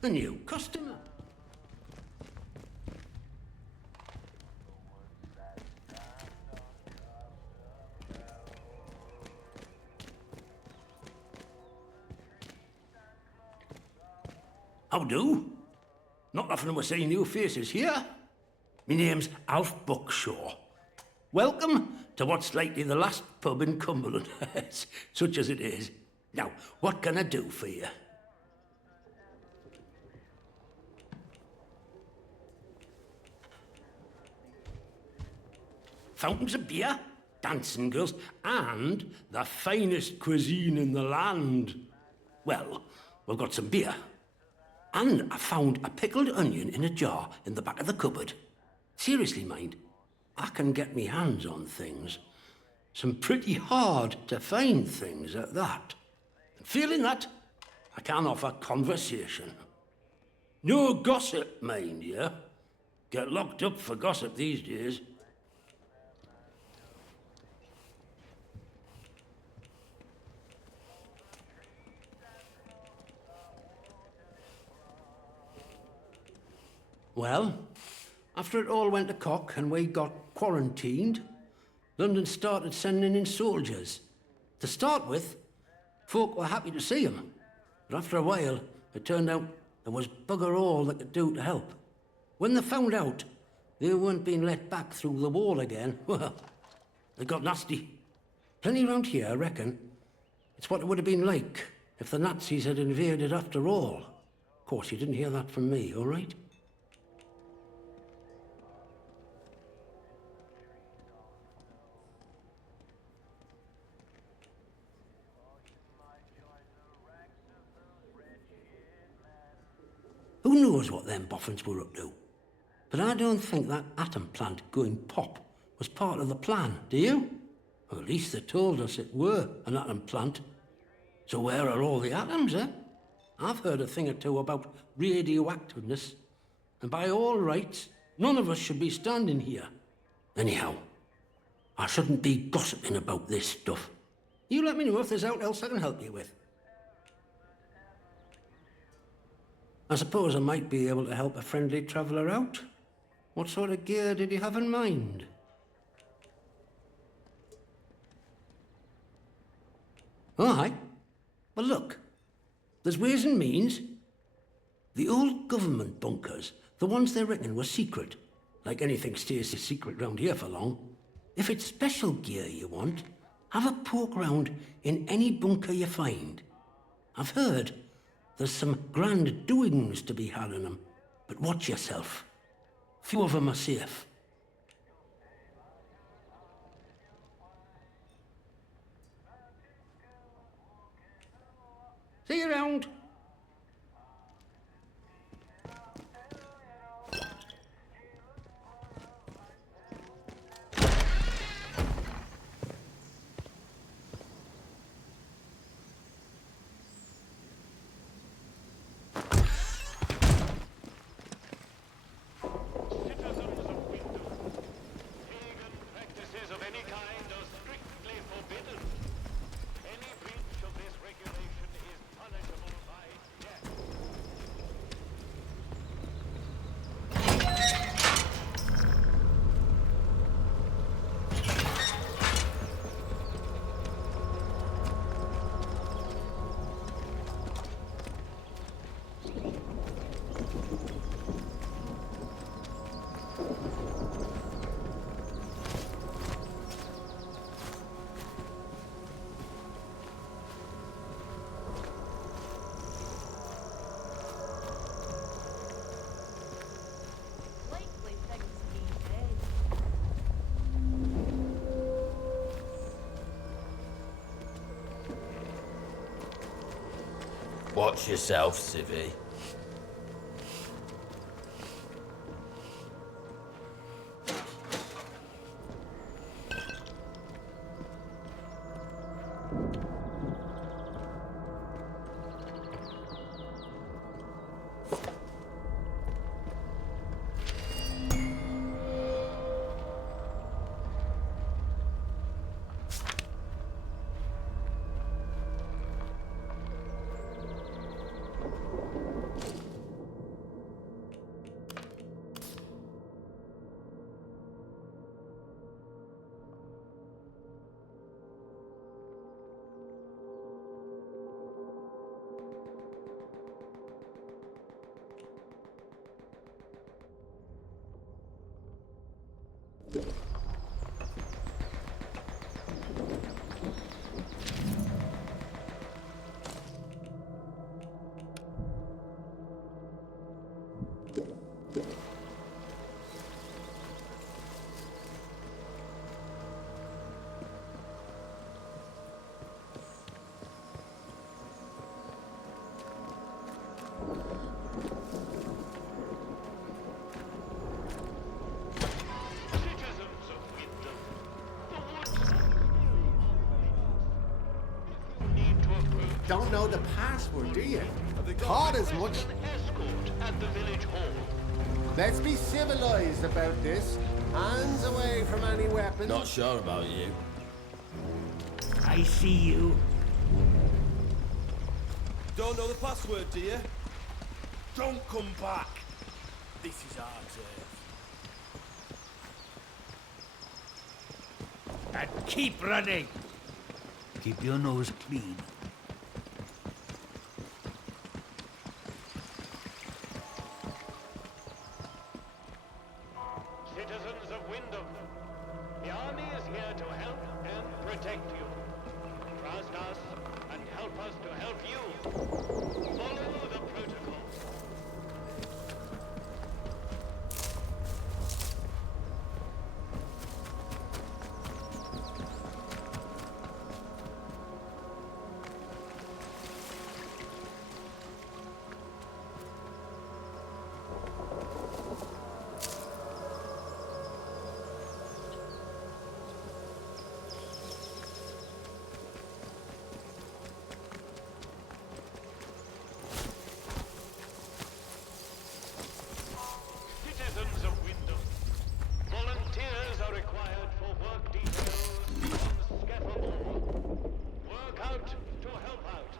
A new customer. How do? Not often we're seeing new faces here. My name's Alf Buckshaw. Welcome to what's likely the last pub in Cumberland, such as it is. Now, what can I do for you? Fountains of beer, dancing girls, and the finest cuisine in the land. Well, we've got some beer. And I found a pickled onion in a jar in the back of the cupboard. Seriously, mind, I can get me hands on things. Some pretty hard to find things at that. And feeling that, I can offer conversation. No gossip, mind you. Get locked up for gossip these days. Well, after it all went to cock and we got quarantined, London started sending in soldiers. To start with, folk were happy to see them. But after a while, it turned out there was bugger all they could do to help. When they found out they weren't being let back through the wall again, well, it got nasty. Plenty round here, I reckon. It's what it would have been like if the Nazis had invaded after all. Of course, you didn't hear that from me, all right? Who knows what them boffins were up to? But I don't think that atom plant going pop was part of the plan, do you? Or at least they told us it were an atom plant. So where are all the atoms, eh? I've heard a thing or two about radioactiveness, and by all rights, none of us should be standing here. Anyhow, I shouldn't be gossiping about this stuff. You let me know if there's aught else I can help you with. I suppose I might be able to help a friendly traveller out. What sort of gear did you have in mind? All right. Well, look. There's ways and means. The old government bunkers, the ones they reckon were secret. Like anything stays secret round here for long. If it's special gear you want, have a poke round in any bunker you find. I've heard there's some grand doings to be had in them, but watch yourself. Few of them are safe. See you around. Watch yourself, Civvy. don't know the password, do you? Thought as much. Escort at the village hall. Let's be civilized about this. Hands away from any weapons. Not sure about you. I see you. Don't know the password, do you? Don't come back. This is our turf. And keep running. Keep your nose clean. Citizens of Wyndham, the army is here to help and protect you. Trust us and help us to help you. Follow the protocol. Citizens of Wyndham, volunteers are required for work details on scaffold. Work out to help out.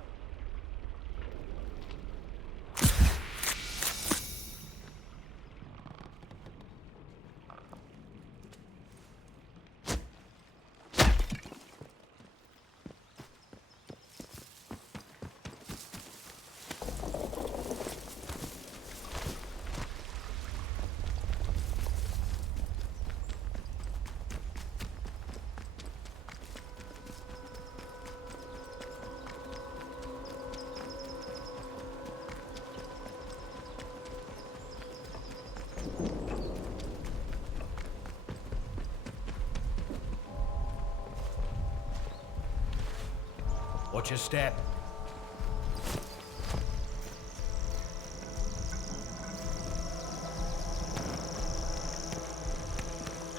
Watch your step.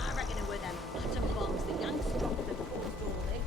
I reckon it were them Atomfalls the young struck the post all day.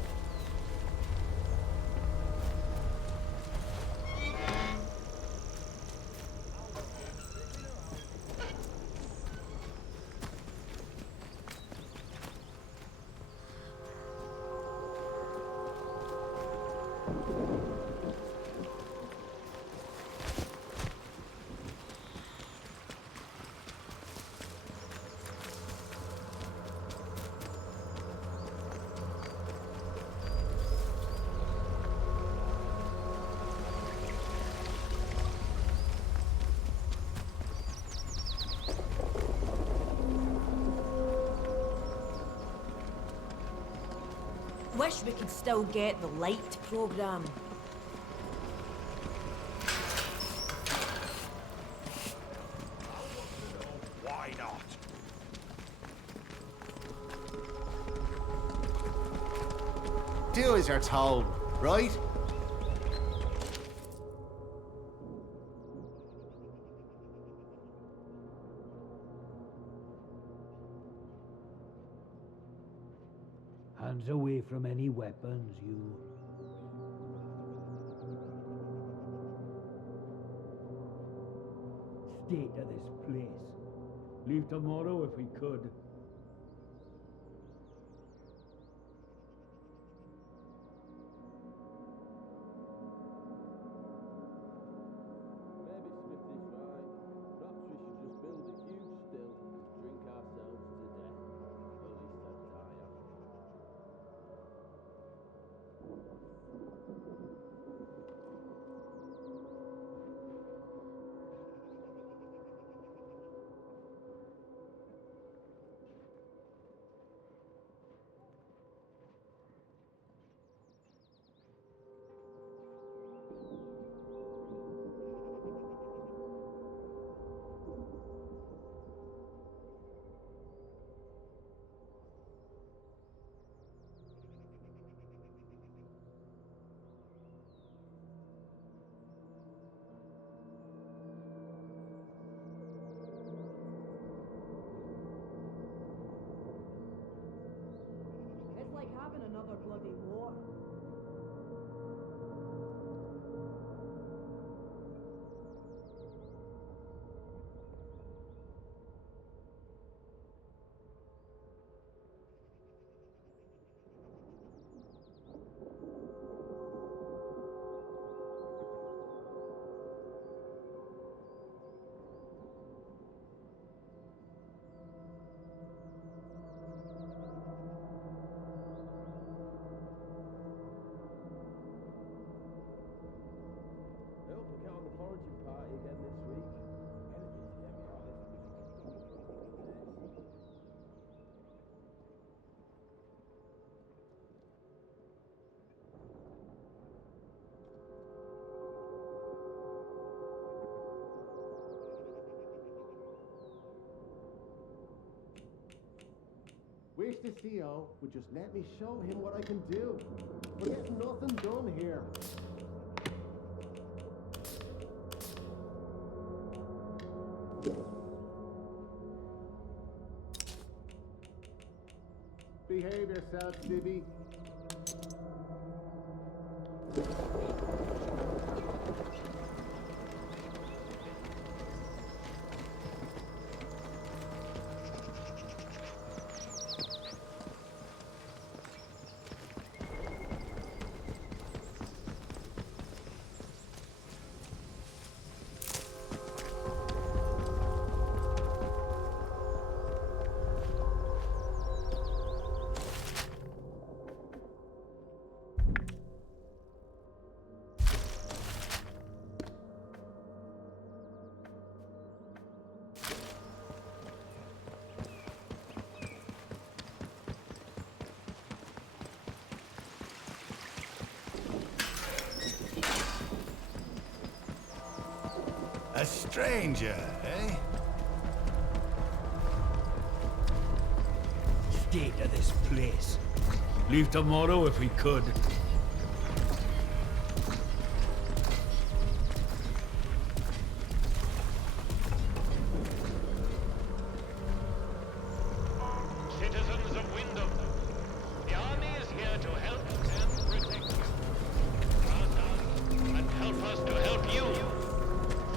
Wish we could still get the light program. Why not? Do as you're told, right? Hands away from any weapons, you. State of this place. Leave tomorrow if we could. Maybe Smith is right. Perhaps we should just build a huge still and drink ourselves to death. At least I'd die happy. It's like having another bloody war. Wish the CO would just let me show him what I can do. We're getting nothing done here. Behave yourself, Civvy. A stranger, eh? State of this place. Leave tomorrow if we could. Citizens of Wyndham, the army is here to help and protect you. Trust us and help us to help you.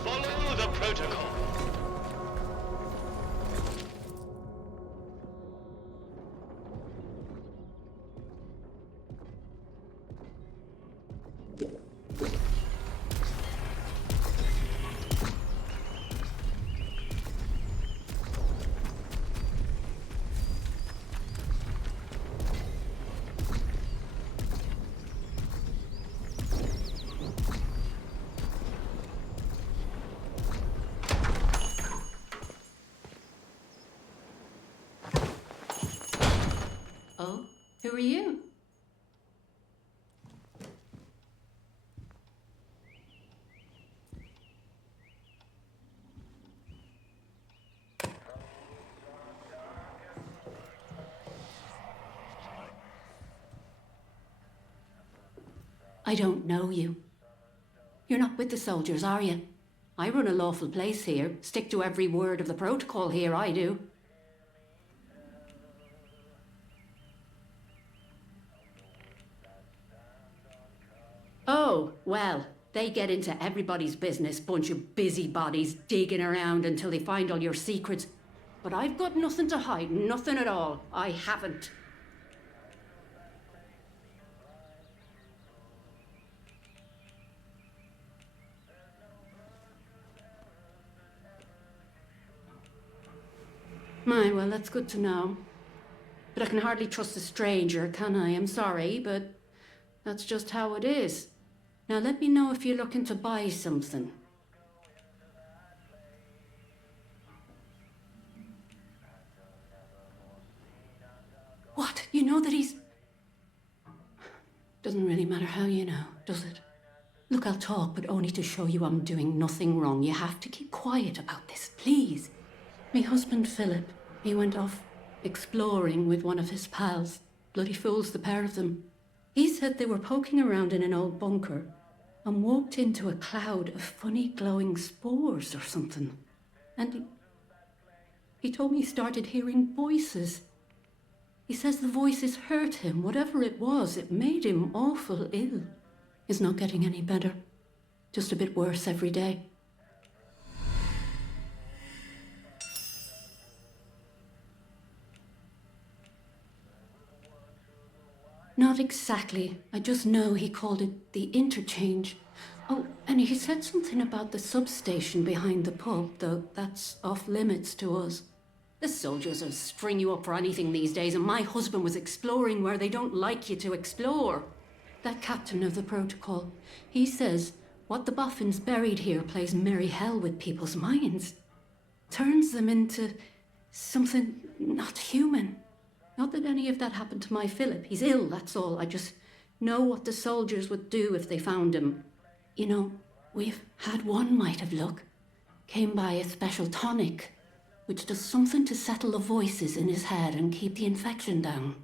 Follow the protocol. Oh, who are you? I don't know you. You're not with the soldiers, are you? I run a lawful place here. Stick to every word of the protocol here, I do. Oh, well, they get into everybody's business, bunch of busybodies digging around until they find all your secrets. But I've got nothing to hide, nothing at all. I haven't. My, well, that's good to know. But I can hardly trust a stranger, can I? I'm sorry, but that's just how it is. Now let me know if you're looking to buy something. What? You know that he's... Doesn't really matter how you know, does it? Look, I'll talk, but only to show you I'm doing nothing wrong. You have to keep quiet about this, please. Me husband, Philip, he went off exploring with one of his pals. Bloody fools, the pair of them. He said they were poking around in an old bunker and walked into a cloud of funny glowing spores or something. And he told me he started hearing voices. He says the voices hurt him. Whatever it was, it made him awful ill. He's not getting any better. Just a bit worse every day. Not exactly. I just know he called it the interchange. Oh, and he said something about the substation behind the pub, though that's off limits to us. The soldiers will string you up for anything these days, and my husband was exploring where they don't like you to explore. That captain of the protocol, he says what the boffins buried here plays merry hell with people's minds. Turns them into something not human. Not that any of that happened to my Philip. He's ill, that's all. I just know what the soldiers would do if they found him. You know, we've had one mite of luck. Came by a special tonic. which does something to settle the voices in his head and keep the infection down.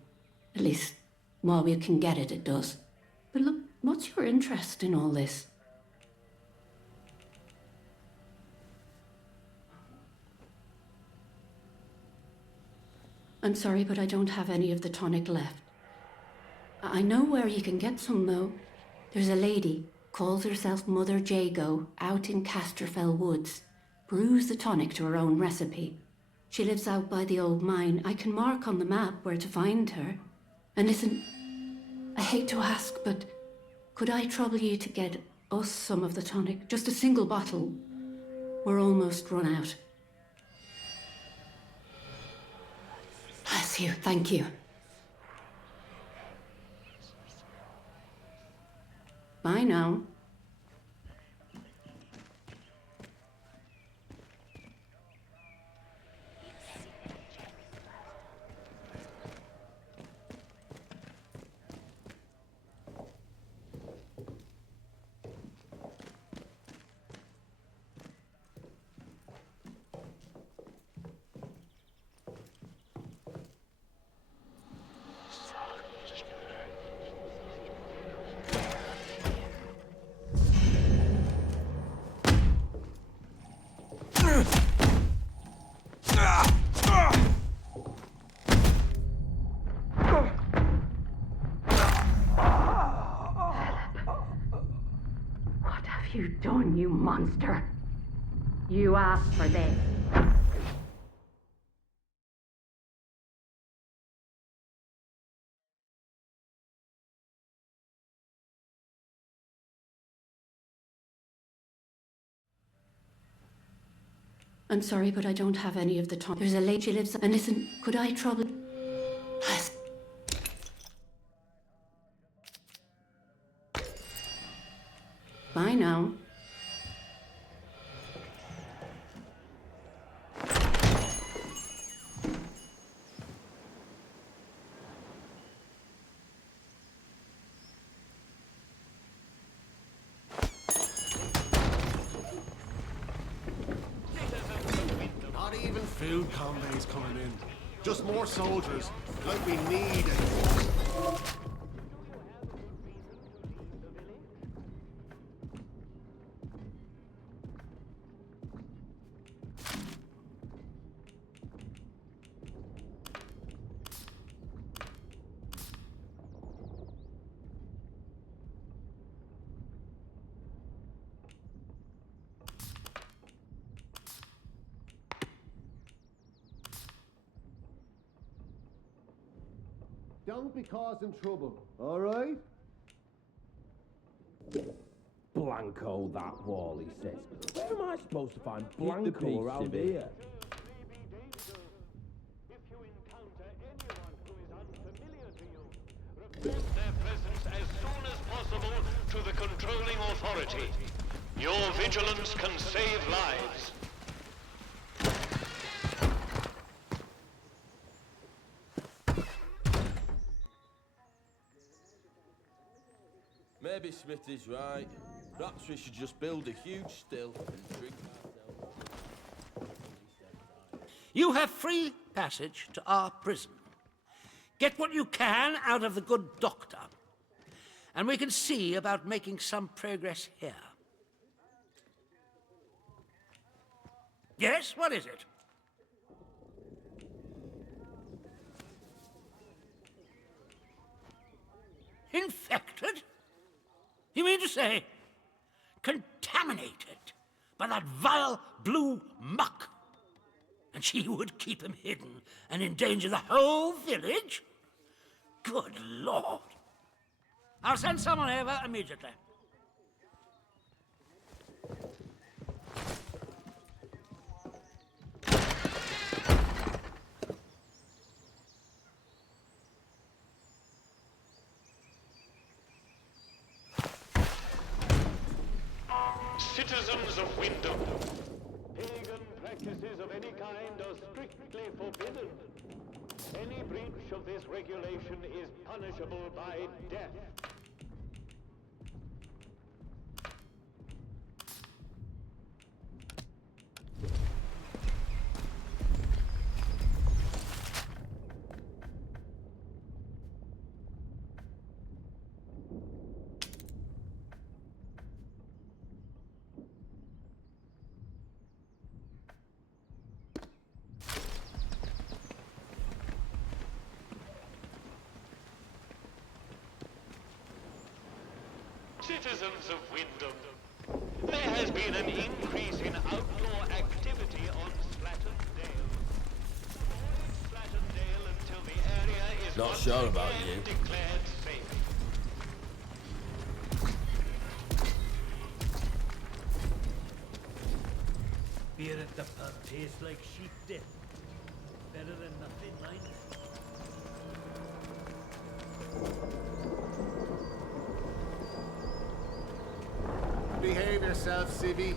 At least, while we can get it, it does. But look, what's your interest in all this? I'm sorry, but I don't have any of the tonic left. I know where you can get some, though. There's a lady, calls herself Mother Jago, out in Casterfell Woods. Brews the tonic to her own recipe. She lives out by the old mine. I can mark on the map where to find her. And listen, I hate to ask, but could I trouble you to get us some of the tonic? Just a single bottle. We're almost run out. Bless you, thank you. Bye now. You done, you monster. You asked for this. I'm sorry, but I don't have any of the time. There's a lady who lives, and listen, could I trouble... Bye now. Not even food convoys coming in. Just more soldiers, like we need it. Don't be causing trouble, all right? Blanco that wall, he says. Where am I supposed to find Blanco around here? If you encounter anyone who is unfamiliar to you, report their presence as soon as possible to the controlling authority. Your vigilance can save lives. Maybe Smith is right. Perhaps we should just build a huge still and drink ourselves. You have free passage to our prison. Get what you can out of the good doctor, and we can see about making some progress here. Yes, what is it? Infected? You mean to say, contaminated by that vile blue muck? And she would keep him hidden and endanger the whole village? Good Lord. I'll send someone over immediately. Citizens of Wyndham, pagan practices of any kind are strictly forbidden. Any breach of this regulation is punishable by death. Citizens of Wyndham, there has been an increase in outdoor activity on Slatterdale. Avoid Slatterdale until the area is Not once sure about again you. declared safe. Beer at the pub tastes like sheep dip. Better than nothing, mind. Behave yourself, Civvy.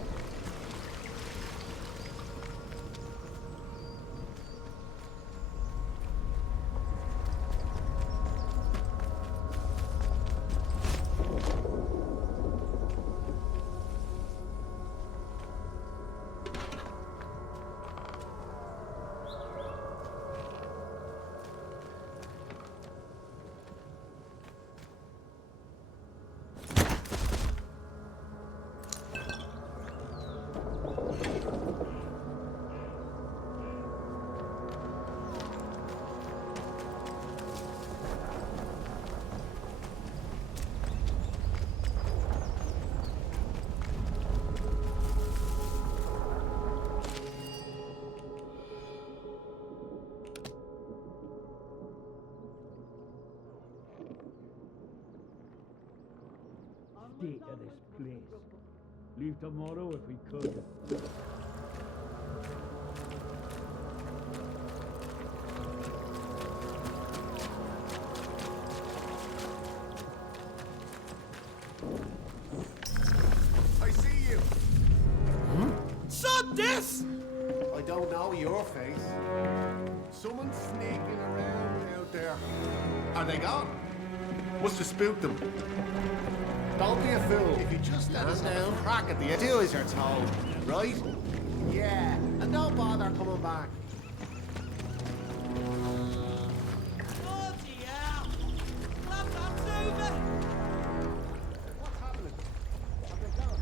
State of this place. Leave tomorrow if we could. I see you. Sod this! I don't know your face. Someone's sneaking around out there. Are they gone? Must have spooked them. Don't be a fool. If you just let us have a crack at the do as you're told, right? Yeah, and don't bother coming back. Bloody hell! Laptop's over! What's happening? Have they gone?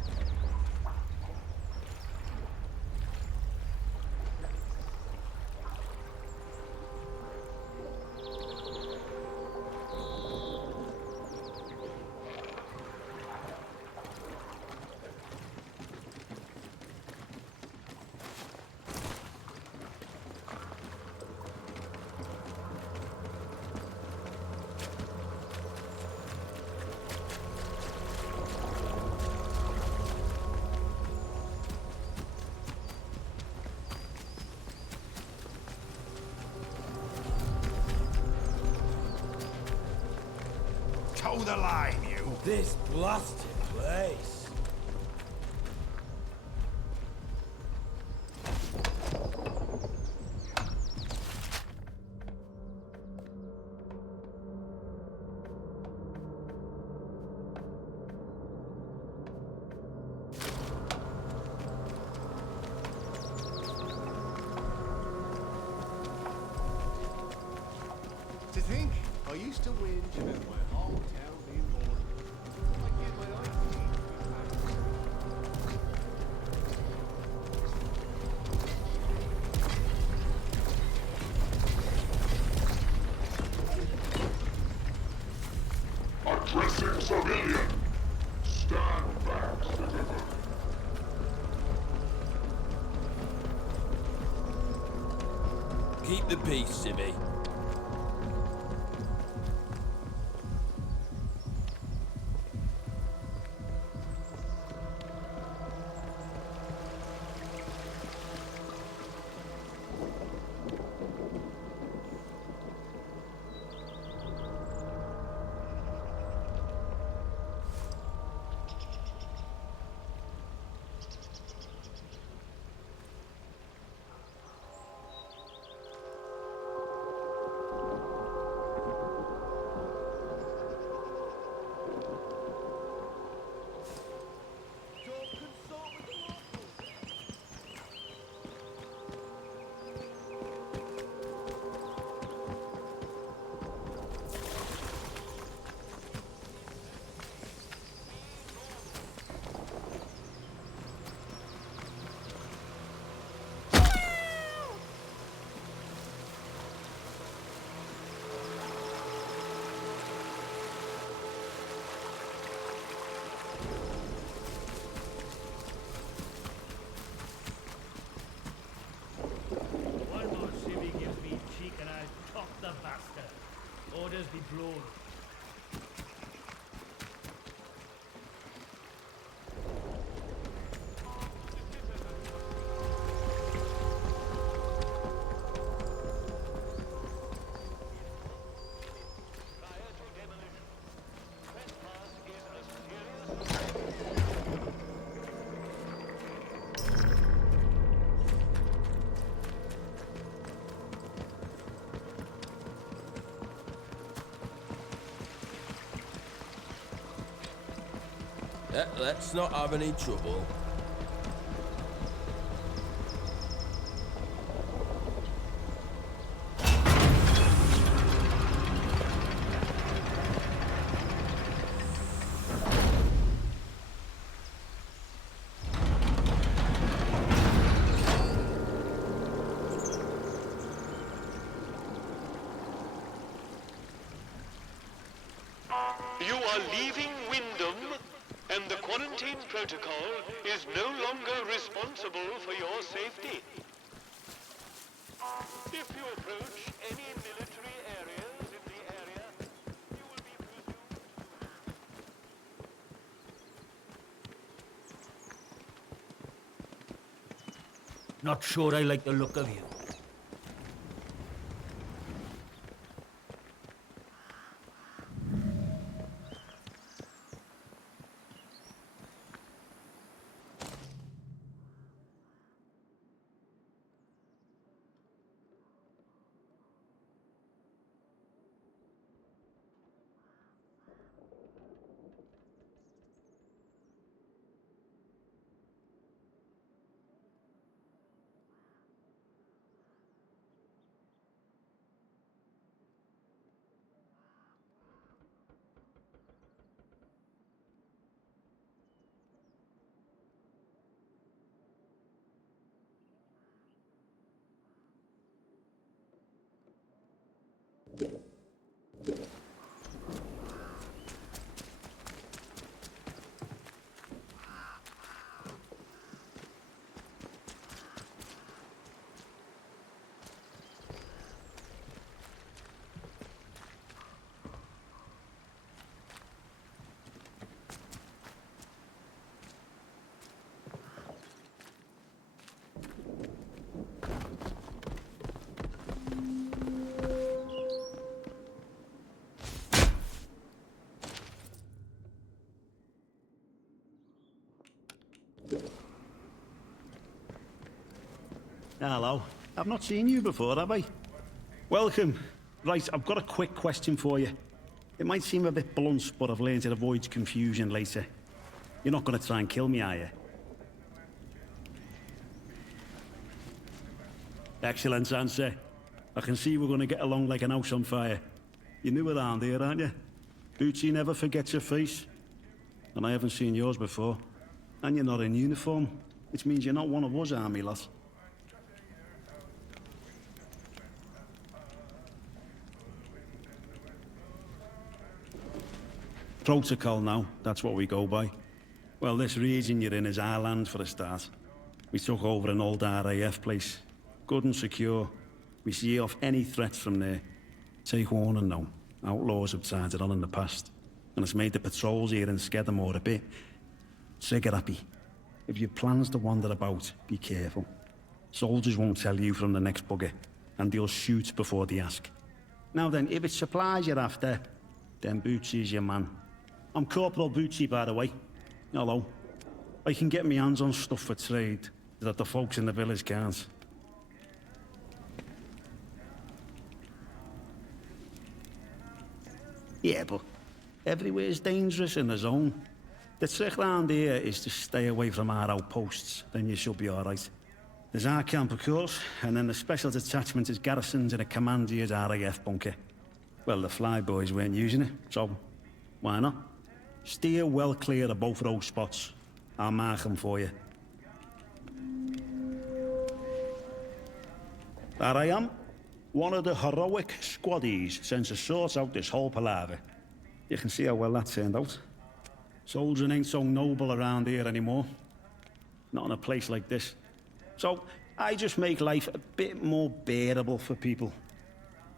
Toe the line, you. This blasted place. To think, I used to whinge about my whole town being bored. I get my eyes Addressing civilian. Stand back, citizen. Keep the peace, Civvy. be blown. Let's not have any trouble. You are leaving Wyndham, and the quarantine protocol is no longer responsible for your safety. If you approach any military areas in the area, you will be presumed... Not sure I like the look of you. Hello. I've not seen you before, have I? Welcome. Right, I've got a quick question for you. It might seem a bit blunt, but I've learned to avoid confusion later. You're not going to try and kill me, are you? Excellent answer. I can see we're going to get along like an house on fire. You're new around here, aren't you? Bootsy never forgets your face. And I haven't seen yours before. And you're not in uniform, which means you're not one of us, army lass. Protocol now, that's what we go by. Well, this region you're in is our land for a start. We took over an old RAF place. Good and secure. We see off any threats from there. Take warning now. Outlaws have tried it on in the past. And it's made the patrols here in Skedamore a bit trigger-happy. If you've plans to wander about, be careful. Soldiers won't tell you from the next bugger, and they'll shoot before they ask. Now then, if it's supplies you're after, then Bootsy's your man. I'm Corporal Bootsy, by the way. Hello. I can get my hands on stuff for trade that the folks in the village can't. Yeah, but everywhere's dangerous in the zone. The trick round here is to stay away from our outposts, then you should be all right. There's our camp, of course, and then the special detachment is garrisoned in a commandier's RAF bunker. Well, the flyboys weren't using it, so why not? Steer well clear of both those spots. I'll mark them for you. There I am. One of the heroic squaddies sent to sort out this whole palaver. You can see how well that turned out. Soldiering ain't so noble around here anymore. Not in a place like this. So, I just make life a bit more bearable for people.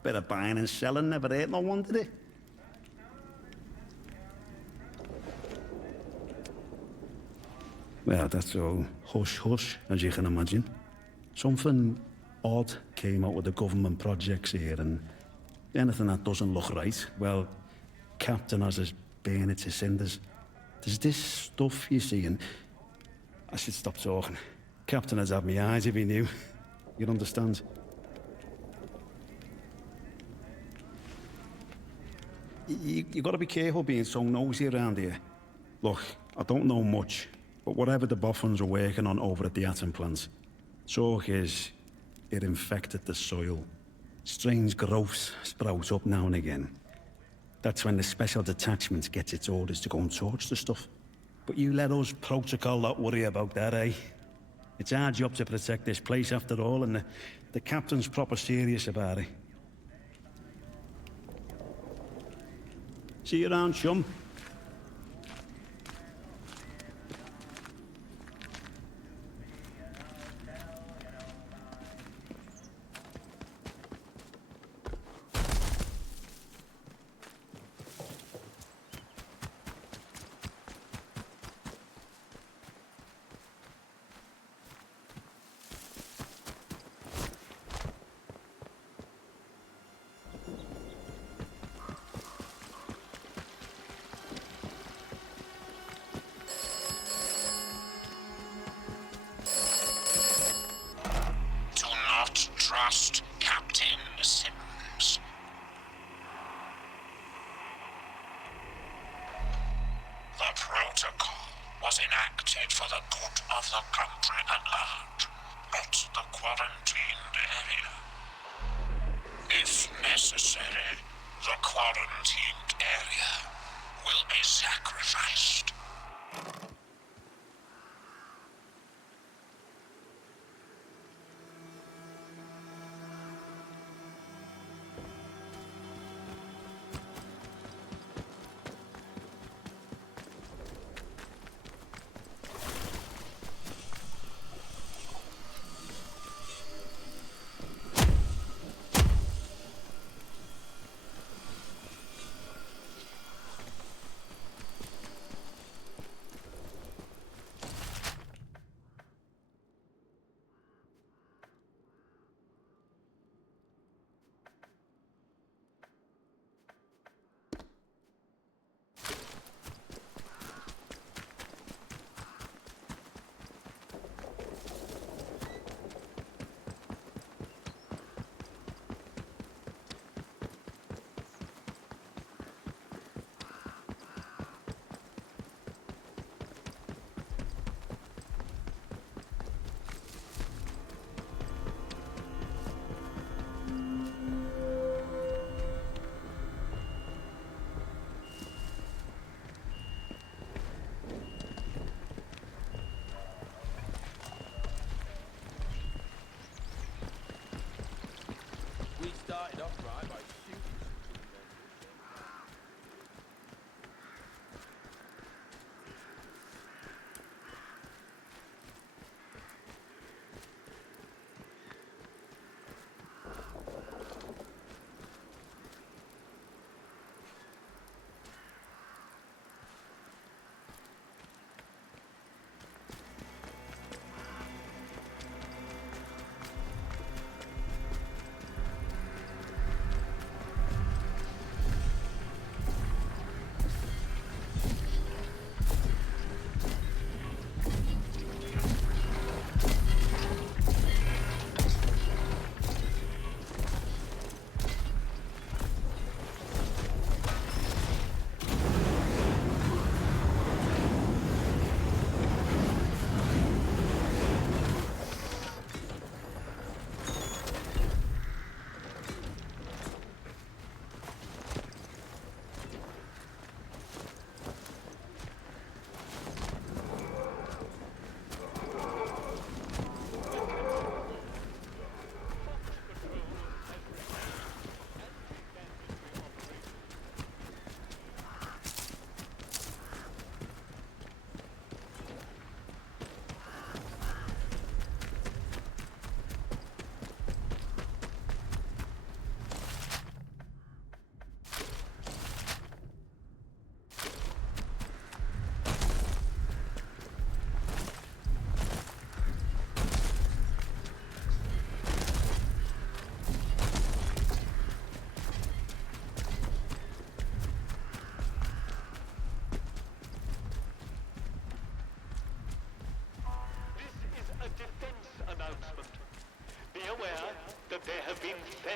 Bit of buying and selling never hurt no one, did it? Well, that's all hush-hush, as you can imagine. Something odd came out of the government projects here, and anything that doesn't look right, well, Captain has us burn it to cinders. There's this stuff you see, and I should stop talking. Captain has had me eyes if he knew. You'd understand. You gotta be careful being so nosy around here. Look, I don't know much, but whatever the boffins are working on over at the atom plant, talk is it infected the soil. Strange growths sprout up now and again. That's when the special detachment gets its orders to go and torch the stuff. But you let us protocol not worry about that, eh? It's our job to protect this place after all, and the captain's proper serious about it. See you around, chum. Trust Captain Sims. The protocol was enacted for the good of the country at large, not the quarantined area. If necessary, the quarantined area will be sacrificed.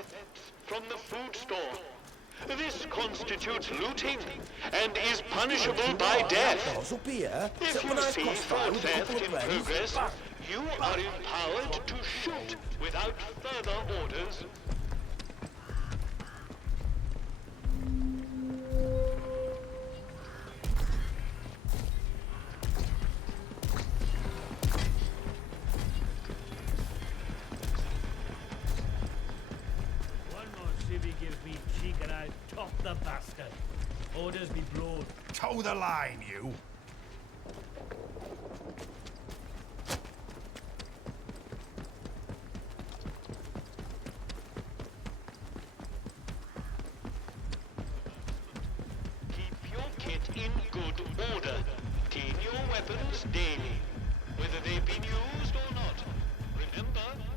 thefts from the food store. This constitutes looting and is punishable by death. Up here. If you see food theft in progress, you are empowered to shoot without further orders. One more civvy gives me cheek and I'll top the bastard. Orders be blowed. Toe the line, you. Keep your kit in good order. Clean your weapons daily, whether they've been used or not. Remember,